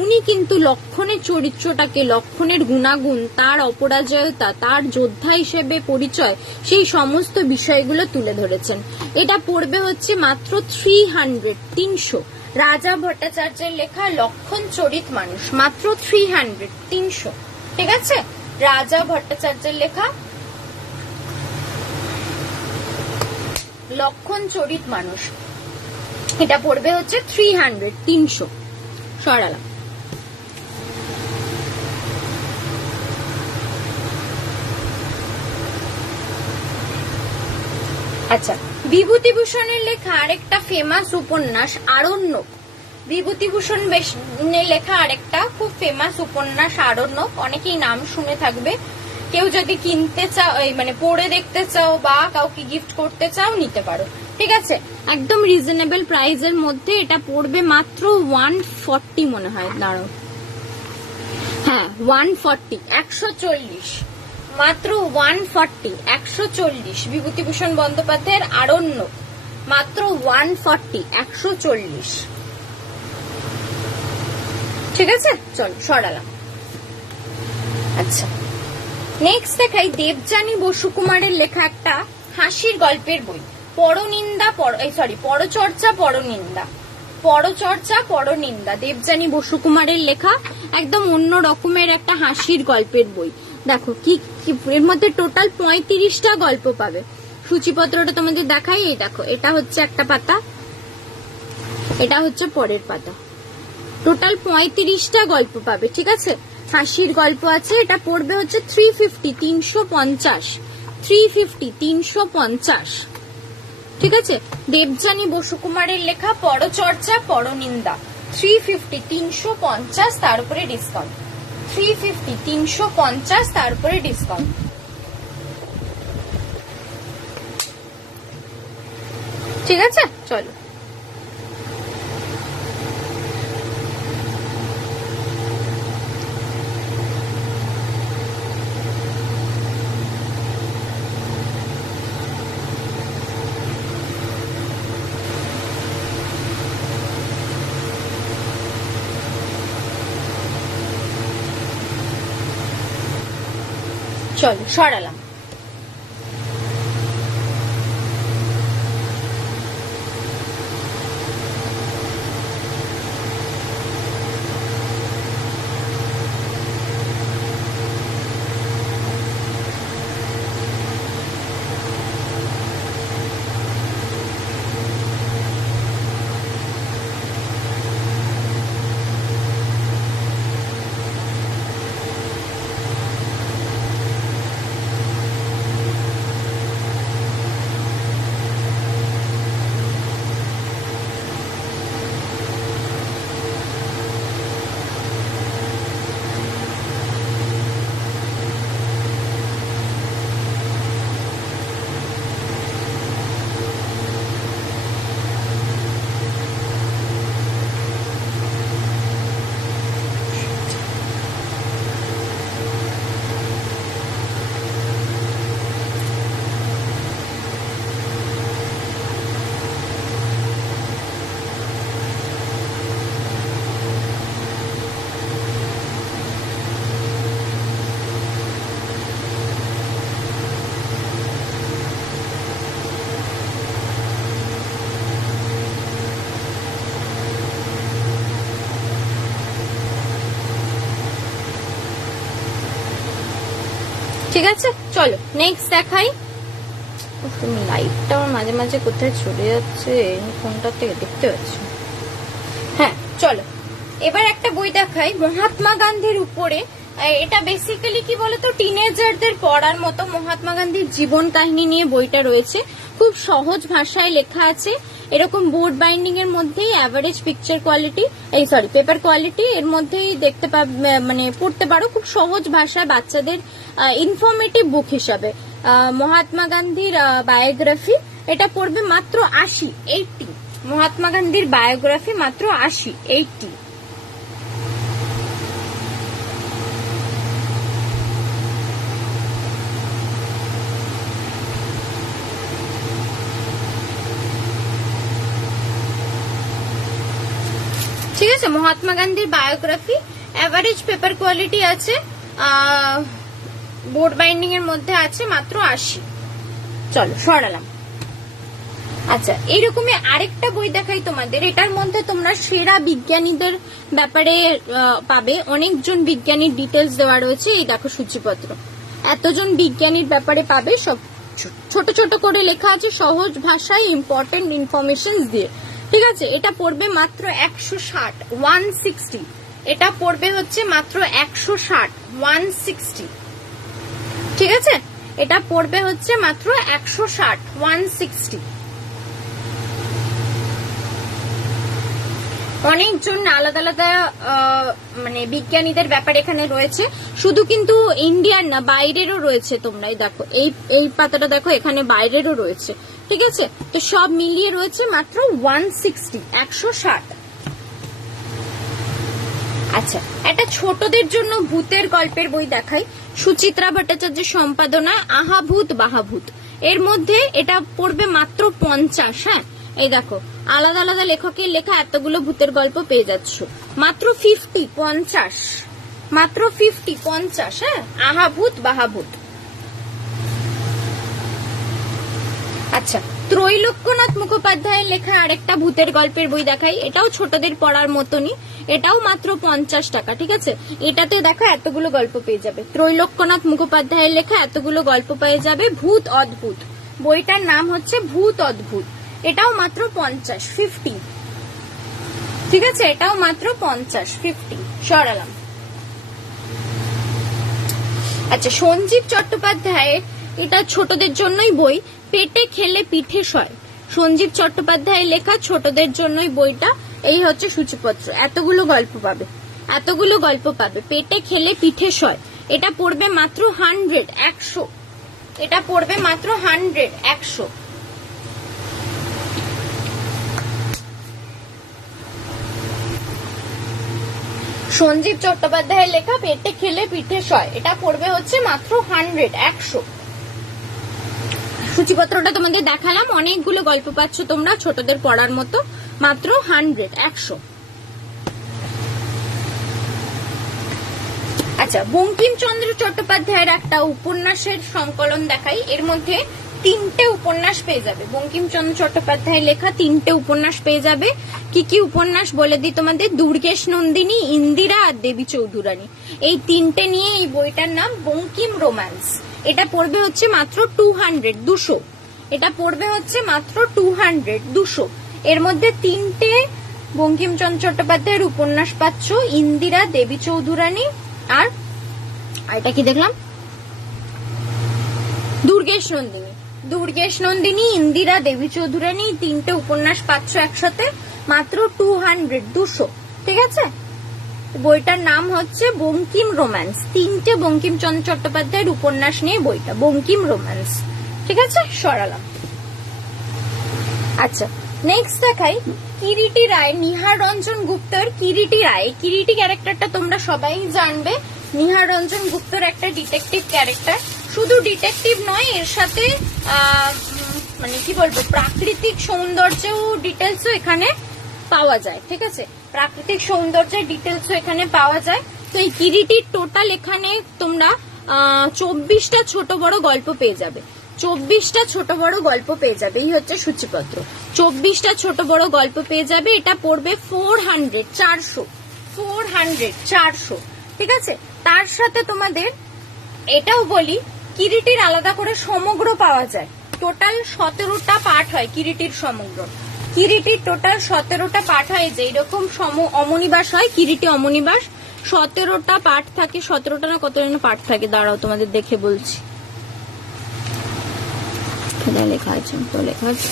উনি কিন্তু লক্ষণের চরিত্রটাকে, লক্ষণের গুণাগুণ, তার অপরাজয়তা, তার যোদ্ধা হিসেবে পরিচয়, সেই সমস্ত বিষয়গুলো তুলে ধরেছেন। এটা পড়বে হচ্ছে মাত্র 300 রাজা ভট্টাচার্যের লেখা লক্ষণ চরিত মানুষ, মাত্র 300 ঠিক আছে, রাজা ভট্টাচার্যের লেখা লক্ষণ চরিত মানুষ। এটা পড়বে হচ্ছে 300 সরালাম। আচ্ছা, বিভূতিভূষণের লেখা আরেকটা ফেমাস উপন্যাস আরণ্যক। বিভূতিভূষণের লেখা আরেকটা খুব ফেমাস উপন্যাস আরণ্যক, অনেকেই নাম শুনে থাকবে। কেউ যদি কিনতে চাও, মানে পড়ে দেখতে চাও বা কাউকে গিফট করতে চাও, নিতে পারো। ঠিক আছে, একদম রিজনেবল প্রাইসের মধ্যে এটা পড়বে মাত্র 140 মনে হয়, দাঁড়াও, হ্যাঁ 140, 140, মাত্র 140, 140। বিভূতিভূষণ বন্দ্যোপাধ্যায়ের আরণ্যক, মাত্র 140, 140। ঠিক আছে, চলো সরালাম। আচ্ছা, নেক্সট দেখাই দেবযানী বসু কুমারের লেখা একটা হাসির গল্পের বই, পরনিন্দা পরচর্চা পরনিন্দা, পরচর্চা পরনিন্দা, দেবযানী বসু কুমারের লেখা একদম অন্য রকমের একটা হাসির গল্পের বই। দেখো কি এর মধ্যে টোটাল 35টা গল্প পাবে। সূচিপত্রটা তোমাদের দেখাই, এই দেখো, এটা হচ্ছে একটা পাতা, এটা হচ্ছে পরের পাতা, টোটাল 35টা গল্প পাবে। ঠিক আছে, হাসির গল্প আছে, এটা পড়বে হচ্ছে 350, 350, 350, 350। ঠিক আছে, দেবযানী বসু কুমারের লেখা পরচর্চা পরনিন্দা, 350, 350, তার উপরে ডিসকাউন্ট, 350, 350, তার উপরে ডিসকাউন্ট। ঠিক আছে, চলো চলো সরালাম। ঠিক আছে, চলো নেক্সট দেখাই। লাইটটা মাঝে মাঝে কোথায় চলে যাচ্ছে ফোনটা থেকে দেখতে পাচ্ছি। হ্যাঁ চলো, এবার একটা বই দেখাই মহাত্মা গান্ধীর উপরে। এটা বেসিক্যালি কি বলতো, টিনেজারদের পড়ার মতো মহাত্মা গান্ধীর জীবন কাহিনী নিয়ে বইটা রয়েছে। খুব সহজ ভাষায় লেখা আছে, এরকম বোর্ড বাইন্ডিং এর মধ্যেই average picture quality, paper quality এর মধ্যেই দেখতে মানে পড়তে পারো। খুব সহজ ভাষায় বাচ্চাদের ইনফরমেটিভ বুক হিসাবে মহাত্মা গান্ধীর বায়োগ্রাফি, এটা পড়বে মাত্র 80, মহাত্মা গান্ধীর বায়োগ্রাফি মাত্র 80। ঠিক আছে, মহাত্মা গান্ধীর বায়োগ্রাফি, এভারেজ পেপার কোয়ালিটি আছে, বোর্ড বাইন্ডিং এর মধ্যে আছে, মাত্র 80। চলো সরালাম। আচ্ছা, এইরকমই আরেকটা বই দেখাই তোমাদের। এটার মধ্যে তোমরা সেরা বিজ্ঞানীদের ব্যাপারে পাবে, অনেকজন বিজ্ঞানীর ডিটেলস দেওয়া রয়েছে। এই দেখো সূচিপত্র, এতজন বিজ্ঞানীর ব্যাপারে পাবে, সব ছোট ছোট করে লেখা আছে, সহজ ভাষায় ইম্পর্টেন্ট ইনফরমেশন দিয়ে। ঠিক আছে, এটা পড়বে মাত্র 160, 160। এটা পড়বে হচ্ছে মাত্র 160, 160। ঠিক আছে, এটা পড়বে হচ্ছে মাত্র 160, 160। অনেকজন আলাদা আলাদা মানে বিজ্ঞানীদের ব্যাপার এখানে রয়েছে, শুধু কিন্তু ইন্ডিয়ান না, বাইরেরও রয়েছে। তোমরা দেখো এই পাতাটা দেখো, এখানে বাইরেরও রয়েছে, ঠিক আছে। তো সব মিলিয়ে রয়েছে মাত্র 160, 160। আচ্ছা, একটা ছোটদের জন্য ভূতের গল্পের বই দেখাই, সুচিত্রা ভট্টাচার্যের সম্পাদনায় আহা ভূত বাহা ভূত। এর মধ্যে এটা পড়বে মাত্র 50। হ্যাঁ, এই দেখো আলাদা আলাদা লেখকের লেখা এতগুলো ভূতের গল্প পেয়ে যাচ্ছ মাত্র 50, 50, মাত্র 50, 50। হ্যাঁ, আহা ভূত বাহা ভূত। আচ্ছা, ত্রৈলোক্যনাথ মুখোপাধ্যায়ের লেখা আরেকটা ভূতের গল্পের বই দেখাই, এটাও ছোটদের পড়ার মতনই, এটাও মাত্র 50 টাকা, ঠিক আছে। এটাতে দেখো এতগুলো গল্প পেয়ে যাবে, ত্রৈলোক্যনাথ মুখোপাধ্যায়ের লেখা এতগুলো গল্প পেয়ে যাবে। ভূত অদ্ভুত, বইটার নাম হচ্ছে ভূত অদ্ভুত, এটাও মাত্র 50, 50, ঠিক আছে। এটাও মাত্র 50, 50 সরালাম। আচ্ছা, সঞ্জীব চট্টোপাধ্যায়ের এটা ছোটদের জন্যই বই, পেটে খেলে পিঠে সয়। সঞ্জীব চট্টোপাধ্যায়ের লেখা ছোটদের জন্যই বইটা। এই হচ্ছে সূচিপত্র, এতগুলো গল্প পাবে, এতগুলো গল্প পাবে। পেটে খেলে পিঠে সয়, এটা পড়বে মাত্র 100, 100, এটা পড়বে মাত্র 100, 100। সঞ্জীব চট্টোপাধ্যায়ের লেখা পেটে খেলে পিঠে সয়, এটা পড়বে হচ্ছে মাত্র 100, 100। সূচিপত্রটা তোমাদের দেখালাম, অনেকগুলো গল্প পাচ্ছ তোমরা ছোটদের পড়ার মতো, মাত্র 100, 100। আচ্ছা, বঙ্কিমচন্দ্র চট্টোপাধ্যায়ের একটা উপন্যাসের সংকলন দেখাই, এর মধ্যে 3টে উপন্যাস পেয়ে যাবে। বঙ্কিমচন্দ্র চট্টোপাধ্যায়ের লেখা 3টে উপন্যাস পেয়ে যাবে। কি কি উপন্যাস বলে দিই তোমাদের, দুর্গেশ নন্দিনী, ইন্দিরা আর দেবী চৌধুরানী, এই 3টে নিয়ে এই বইটার নাম বঙ্কিম রোম্যান্স। এটা পড়বে হচ্ছে মাত্র 200, 200, এটা পড়বে হচ্ছে মাত্র 200, 200। এর মধ্যে 3টে বঙ্কিমচন্দ্র চট্টোপাধ্যায়ের উপন্যাস পাচ্ছ, ইন্দিরা, দেবী চৌধুরানী আর এটা কি দেখলাম, দুর্গেশ নন্দিনী। দুর্গেশ নন্দিনী, ইন্দিরা, দেবী চৌধুরানী, 3টে উপন্যাস পাচ্ছ একসাথে মাত্র 200, 200, ঠিক আছে। বইটার নাম হচ্ছে বঙ্কিম রোম্যান্স, 3টে বঙ্কিমচন্দ্র চট্টোপাধ্যায়ের উপন্যাস নিয়ে বইটা, বঙ্কিম রোম্যান্স, ঠিক আছে, সরালাম। আচ্ছা, নেক্সট দেখাই কিরিটি রায়, নিহার রঞ্জন গুপ্তর কিরিটি রায়। কিরিটি ক্যারেক্টারটা তোমরা সবাই জানবে, নিহার রঞ্জন গুপ্তর একটা ডিটেকটিভ ক্যারেক্টার। শুধু ডিটেকটিভ নয়, এর সাথে মানে কি বলবো, প্রাকৃতিক সৌন্দর্যেও ডিটেলসও এখানে পাওয়া যায়, ঠিক আছে। প্রাকৃতিক সৌন্দর্যের ডিটেলসও এখানে পাওয়া যায়। তো এই কিরিটির টোটাল এখানে তোমরা 24টা ছোট বড় গল্প পেয়ে যাবে, 24টা ছোট বড় গল্প পেয়ে যাবে। এই হচ্ছে সূচিপত্র, 24টা ছোট বড় গল্প পেয়ে যাবে। এটা পড়বে 400, 400, 400, 400, ঠিক আছে। তার সাথে তোমাদের এটাও বলি, কিরিটির আলাদা করে সমগ্র পাওয়া যায়। টোটাল 17টা পাঠ হয় কিরিটির সমগ্র। কিরিটির টোটাল 17টা পাঠ হয়, যে এরকম অমনিবাস হয়, কিরিটি অমনিবাস, 17টা পাঠ থাকে। 17টা না কত যেন পাঠ থাকে, দাঁড়াও তোমাদের দেখে বলছি। লেখা আছে তো, লেখা আছে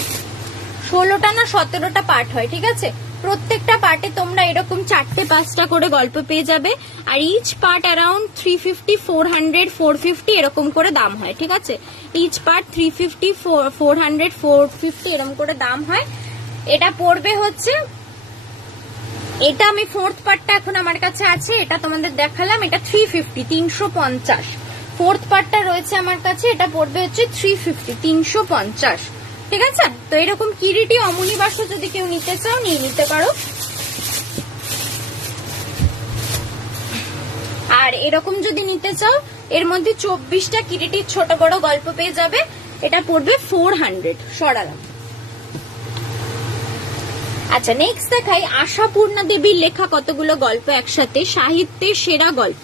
16টা না 17টা পাঠ হয়, ঠিক আছে। প্রত্যেকটা পার্টে তোমরা এরকম 4টে 5টা করে গল্প পেয়ে যাবে। আর ইচ পার্ট অ্যারাউন্ড 350, 400, 450 এরকম করে দাম হয়, ঠিক আছে। ইচ পার্ট 350, 400, 450 এরকম করে দাম হয়। এটা পড়বে হচ্ছে, এটা আমি 4th পার্টটা এখন আমার কাছে আছে, এটা তোমাদের দেখালাম, এটা 350, 350। 4th পার্টটা রয়েছে আমার কাছে, এটা পড়বে হচ্ছে 350, 350, ঠিক আছে। তো এরকম কিরিটি অমনিবাসও যদি কেউ নিতে চাও নিয়ে নিতে পারো। আর এরকম যদি নিতে চাও, এর মধ্যে 24টা কিরিটির ছোট বড় গল্প পেয়ে যাবে। এটা পড়বে 400, সরালাম। আচ্ছা, নেক্সট দেখাই আশাপূর্ণা দেবীর লেখা কতগুলো গল্প একসাথে, সাহিত্যের সেরা গল্প।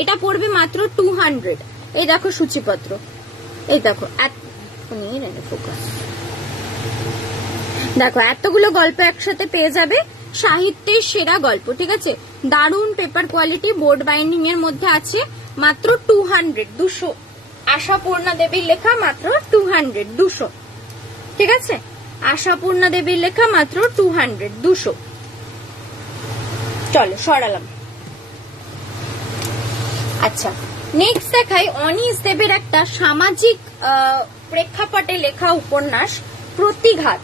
এটা পড়বে মাত্র 200। এই দেখো সূচিপত্র, এই দেখো ফোকাস, দেখো এতগুলো গল্প একসাথে পেয়ে যাবে, সাহিত্যের সেরা গল্প, ঠিক আছে। দারুণ পেপার কোয়ালিটি, বোর্ড বাইন্ডিং এর মধ্যে আছে, মাত্র 200, 200। আশাপূর্ণা দেবীর লেখা মাত্র 200, 200, ঠিক আছে। আশাপূর্ণা দেবীর লেখা মাত্র 200, 200। চলো সরালাম। আচ্ছা নেক্সট দেখাই অনিশ দেবের একটা সামাজিক প্রেক্ষাপটে লেখা উপন্যাস প্রতিঘাত।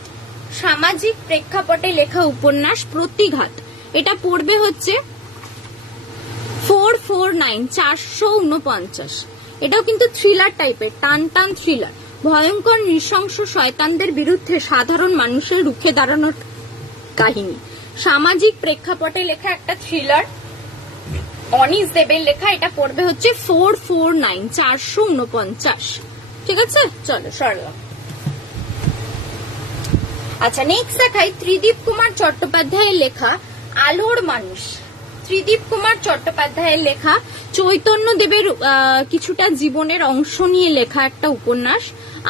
সামাজিক প্রেক্ষাপটে লেখা উপন্যাস প্রতিঘাত। এটা পড়বে হচ্ছে 449 449। এটাও কিন্তু থ্রিলার টাইপের, টান টান থ্রিলার। ভয়ঙ্কর নৃশংস শয়তানদের বিরুদ্ধে সাধারণ মানুষের রুখে দাঁড়ানোর কাহিনী। সামাজিক প্রেক্ষাপটে লেখা একটা থ্রিলার, অনিশ দেবের লেখা। এটা পড়বে হচ্ছে 449 449। ঠিক আছে, চলো সরলাম। আচ্ছা নেক্সট দেখাই ত্রিদীপ কুমার চট্টোপাধ্যায়ের লেখা আলোর মানুষ। ত্রিদীপ কুমার চট্টোপাধ্যায়ের লেখা চৈতন্য দেবের কিছুটা জীবনের অংশ নিয়ে লেখা একটা উপন্যাস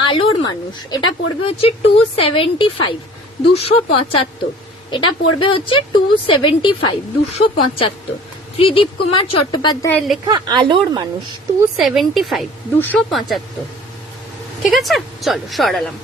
আলোর মানুষ। এটা পড়বে হচ্ছে 275 275। এটা পড়বে হচ্ছে 275 275। ত্রিদীপ কুমার চট্টোপাধ্যায়ের লেখা আলোর মানুষ 275 275। ঠিক আছে, চলো সরালাম।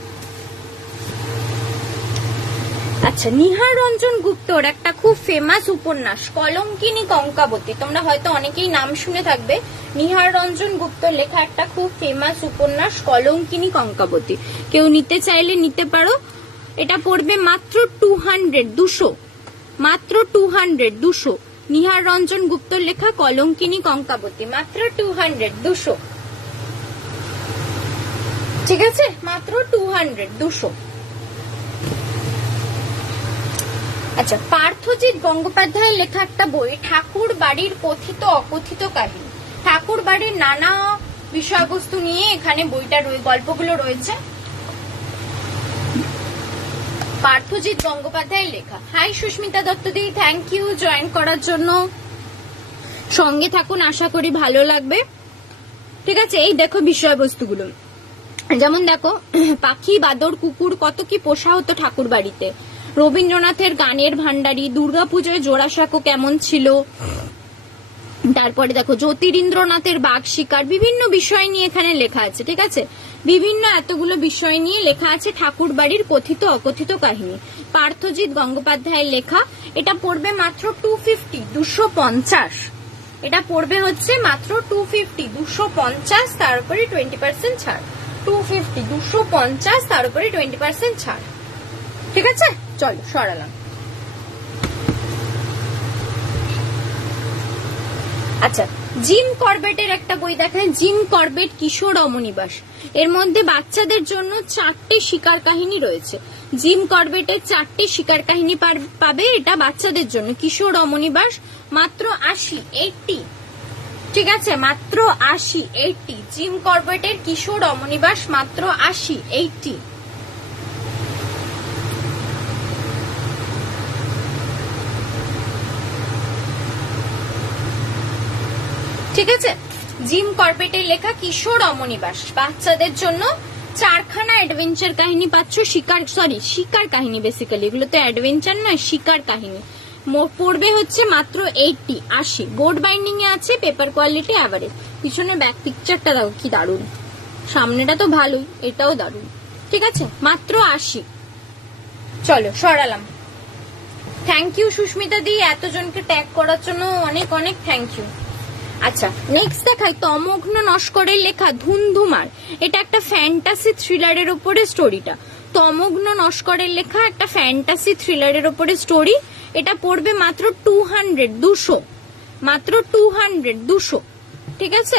আচ্ছা নিহার রঞ্জন গুপ্তর একটা খুব ফেমাস উপন্যাস কলঙ্কিনী কঙ্কাবতী। তোমরা হয়তো অনেকেই নাম শুনে থাকবে। নিহার রঞ্জন গুপ্তর লেখা একটা খুব ফেমাস উপন্যাস কলঙ্কিনী কঙ্কাবতী। কেউ নিতে চাইলে নিতে পারো। এটা পড়বে মাত্র 200 200, মাত্র 200 200। নিহার রঞ্জন গুপ্তর লেখা কলঙ্কিনী কঙ্কাবতী মাত্র 200 200। ঠিক আছে, মাত্র 200 200। আচ্ছা পার্থজিৎ গঙ্গোপাধ্যায়ের লেখা একটা বই ঠাকুর বাড়ির কথিত অকথিত কাহিনী। ঠাকুর বাড়ির নানা বিষয়বস্তু নিয়ে এখানে বইটা গল্পগুলো রয়েছে। পার্থজিৎ গঙ্গোপাধ্যায়ের লেখা। হাই সুস্মিতা দত্ত দি, থ্যাংক ইউ জয়েন করার জন্য। সঙ্গে থাকুন, আশা করি ভালো লাগবে। ঠিক আছে, এই দেখো বিষয়বস্তুগুলো। যেমন দেখো পাখি বাদর কুকুর কত কি পোষা হতো ঠাকুর বাড়িতে। রবীন্দ্রনাথের গানের ভান্ডারী, দুর্গাপুজোয় জোড়াসাঁকো কেমন ছিল। তারপরে দেখো জ্যোতিরিন্দ্রনাথের বাঘ শিকার, বিভিন্ন বিষয় নিয়ে এখানে লেখা আছে। ঠিক আছে, বিভিন্ন এতগুলো বিষয় নিয়ে লেখা আছে ঠাকুর বাড়ির কথিত অকথিত কাহিনী। পার্থজিৎ গঙ্গোপাধ্যায়ের লেখা। এটা পড়বে মাত্র 250 250। এটা পড়বে হচ্ছে মাত্র 250 250, তার উপরে 20% ছাড়। 250 250, তার উপরে 20% ছাড়। ঠিক আছে, চলো সরালাম। আচ্ছা জিম করবেটের একটা বই দেখেন, জিম করবেট কিশোর অমনিবাস। এর মধ্যে বাচ্চাদের জন্য 4টে শিকার কাহিনী রয়েছে। জিম করবেটের 4টে শিকার কাহিনী পাবে। এটা বাচ্চাদের জন্য কিশোর অমনিবাস মাত্র 80 ঠিক আছে, মাত্র 80 জিম করবেটের কিশোর অমনিবাস মাত্র 80। ঠিক আছে, জিম করবেটের লেখা কিশোর অমনিবাস বাচ্চাদের জন্য 4খানা অ্যাডভেঞ্চার কাহিনী পাচ্ছ। শিকার কাহিনী, বেসিক্যালি এগুলো তো অ্যাডভেঞ্চার নয়, শিকার কাহিনী। পড়বে হচ্ছে মাত্র 80। বোর্ড বাইন্ডিং এ আছে, পেপার কোয়ালিটি অ্যাভারেজ। পিছনে ব্যাক পিকচারটা দাও, কি দারুন। সামনেটা তো ভালোই, এটাও দারুন। ঠিক আছে, মাত্র 80। চলো সরালাম। থ্যাংক ইউ সুস্মিতা দি, এতজনকে ট্যাগ করার জন্য অনেক অনেক থ্যাংক ইউ। আচ্ছা নেক্সট দেখাই তমগ্ন নস্করের লেখা ধুন্ধুমার। এটা একটা ফ্যান্টাসি থ্রিলারের উপরে স্টোরিটা। তমগ্ন নস্করের লেখা একটা ফ্যান্টাসি থ্রিলারের উপরে স্টোরি। এটা পড়বে মাত্র 200 200, মাত্র 200 200। ঠিক আছে,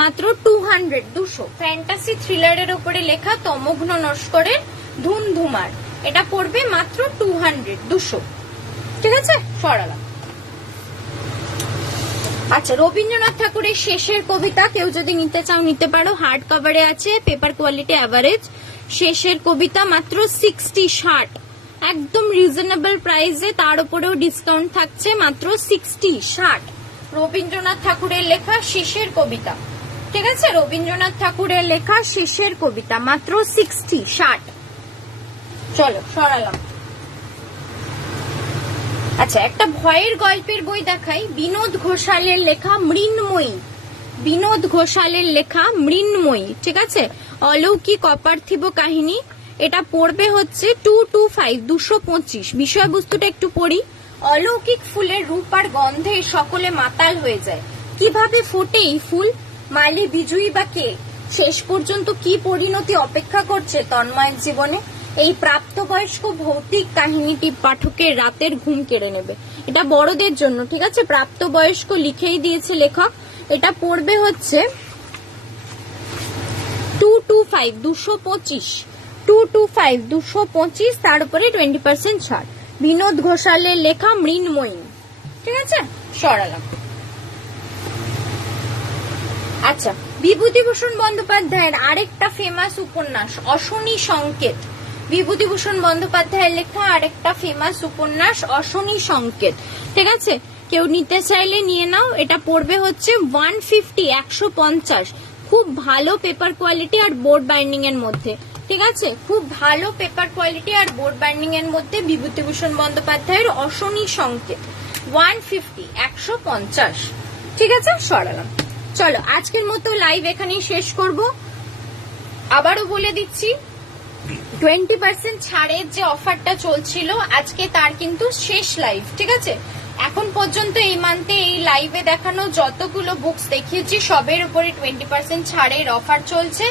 মাত্র 200 200। ফ্যান্টাসি থ্রিলারের উপরে লেখা তমগ্ন নস্করের ধুন্ধুমার। এটা পড়বে মাত্র 200 200। ঠিক আছে, সরালাম। আচ্ছা রবীন্দ্রনাথ ঠাকুরের শেষের কবিতা, কেউ যদি নিতে চাও নিতে পারো। হার্ড কভারে আছে, পেপার কোয়ালিটি অ্যাভারেজ। শেষের কবিতা মাত্র 60 একদম রিজনেবল প্রাইসে, তার উপরেও ডিসকাউন্ট থাকছে। মাত্র 60 রবীন্দ্রনাথ ঠাকুরের লেখা শেষের কবিতা। ঠিক আছে, রবীন্দ্রনাথ ঠাকুরের লেখা শেষের কবিতা মাত্র 60। চলো সরালাম। আচ্ছা একটা ভয়ের গল্পের বই দেখাই, বিনোদ ঘোষালের লেখা মৃন্ময়ী। বিনোদ ঘোষালের লেখা মৃন্ময়ী। ঠিক আছে, অলৌকিক অপার্থিব কাহিনী। এটা পড়বে হচ্ছে 225 225। বিষয়বস্তুটা একটু পড়ি। অলৌকিক ফুলের রূপ আর গন্ধে সকলে মাতাল হয়ে যায়। কিভাবে ফোটে এই ফুল, মালি বিজয়ী বা কে, শেষ পর্যন্ত কি পরিণতি অপেক্ষা করছে তন্ময়ের জীবনে, এই প্রাপ্তবয়স্ক ভৌতিক কাহিনীটি পাঠকের রাতের ঘুম কেড়ে নেবে। এটা বড়দের জন্য, ঠিক আছে, প্রাপ্তবয়স্ক লিখেই দিয়েছে লেখক। এটা পড়বে হচ্ছে 225, 225, তার উপরে 20% ছাড়। বিনোদ ঘোষালের লেখা মৃন্ময়ী, ঠিক আছে, সরালাম। আচ্ছা, বিভূতিভূষণ বন্দ্যোপাধ্যায়ের আরেকটা ফেমাস উপন্যাস অশনি সংকেত। বিভূতিভূষণ বন্দ্যোপাধ্যায়ের লেখা আরেকটা ফেমাস উপন্যাস অশনি সংকেত, ঠিক আছে, কেউ নিতে চাইলে নিয়ে নাও। এটা পড়বে হচ্ছে 150, 150। খুব ভালো পেপার কোয়ালিটি আর বোর্ড বাইন্ডিং এর মধ্যে, ঠিক আছে, খুব ভালো পেপার কোয়ালিটি আর বোর্ড বাইন্ডিং এর মধ্যে বিভূতিভূষণ বন্দ্যোপাধ্যায়ের অশনি সংকেত 150, 150, ঠিক আছে, সরালাম। চলো আজকের মতো লাইভ এখানেই শেষ করব। আবারও বলে দিচ্ছি 20% ছাড়ের যে অফারটা চলছিল আজকে তার কিন্তু শেষ লাইভ, ঠিক আছে। এখন পর্যন্ত এই মান্থে এই লাইভে দেখানো যতগুলো বুকস দেখিয়েছি সবের উপরে 20% ছাড়ের অফার চলছে।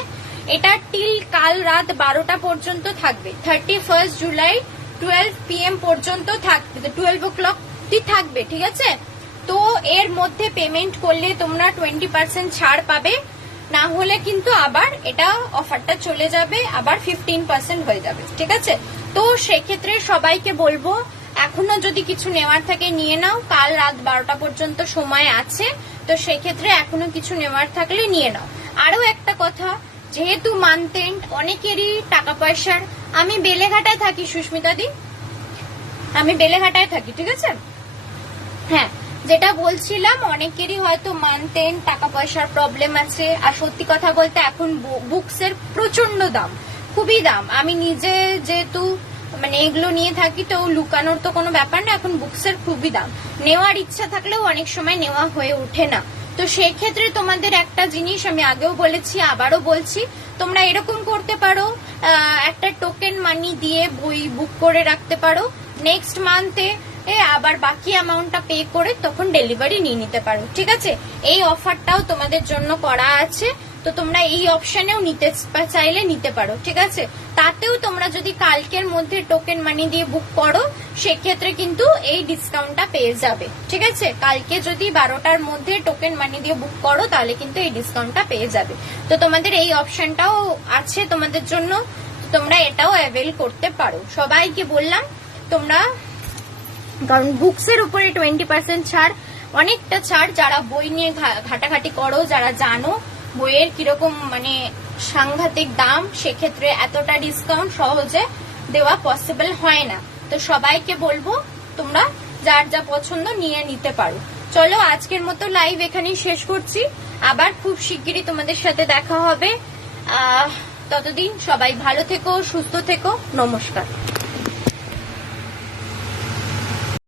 এটা টিল কাল রাত 12টা পর্যন্ত থাকবে, 31 জুলাই 12 PM পর্যন্ত থাকবে, 12 o'clock থাকবে, ঠিক আছে। তো এর মধ্যে পেমেন্ট করলে তোমরা 20% ছাড় পাবে, না হলে কিন্তু আবার এটা অফারটা চলে যাবে, আবার 15% হয়ে যাবে, ঠিক আছে। তো সেক্ষেত্রে সবাইকে বলবো এখনো যদি কিছু নেওয়ার থাকে নিয়ে নাও, কাল রাত 12টা পর্যন্ত সময় আছে, তো সেক্ষেত্রে এখনো কিছু নেওয়ার থাকলে নিয়ে নাও। আরো একটা কথা, যেহেতু মান্থ এন্ড অনেকেরই টাকা পয়সার, আমি বেলেঘাটায় থাকি সুস্মিতা দি, আমি বেলেঘাটায় থাকি, ঠিক আছে। হ্যাঁ, যেটা বলছিলাম অনেকেরই হয়তো মান্থ এন্ড টাকা পয়সার প্রবলেম আছে, আর সত্যি কথা বলতে এখন বুকস এর প্রচন্ড দাম, খুবই দাম। আমি নিজে যেহেতু মানে এগুলো নিয়ে থাকি, তো লুকানোর তো কোনো ব্যাপার না, এখন বুকস এর খুবই দাম। নেওয়ার ইচ্ছা থাকলেও অনেক সময় নেওয়া হয়ে ওঠে না। তো সেই ক্ষেত্রে তোমাদের একটা জিনিস আমি আগেও বলেছি, আবারও বলছি, তোমরা এরকম করতে পারো, একটা টোকেন মানি দিয়ে বই বুক করে রাখতে পারো, নেক্সট মান্থে আবার বাকি অ্যামাউন্টটা পে করে তখন ডেলিভারি নিয়ে নিতে পারো, ঠিক আছে। এই অফারটাও তোমাদের জন্য করা আছে, তো তোমরা এই অপশনেও নিতে চাইলে নিতে পারো, ঠিক আছে। তাতেও তোমরা যদি কালকের মধ্যে টোকেন মানি দিয়ে বুক করো সেক্ষেত্রে কিন্তু এই ডিসকাউন্টটা পেয়ে যাবে, ঠিক আছে। কালকে যদি 12টার মধ্যে টোকেন মানি দিয়ে বুক করো তাহলে কিন্তু এই ডিসকাউন্টটা পেয়ে যাবে। তো তোমাদের এই অপশনটাও আছে তোমাদের জন্য, তোমরা এটাও অ্যাভেল করতে পারো। সবাইকে বললাম তোমরা, কারণ বুকস এর উপরে 20% ছাড়, অনেকটা ছাড়, যারা বই নিয়ে ঘাটাঘাটি করো, যারা জানো বইয়ের কিরকম মানে সাংঘাতিক দাম, সেক্ষেত্রে এতটা ডিসকাউন্ট সহজে দেওয়া পসিবল হয় না। তো সবাইকে বলবো তোমরা যার যা পছন্দ নিয়ে নিতে পারো। চলো আজকের মতো লাইভ এখানেই শেষ করছি, আবার খুব শিগগিরই তোমাদের সাথে দেখা হবে। ততদিন সবাই ভালো থেকো, সুস্থ থেকো, নমস্কার।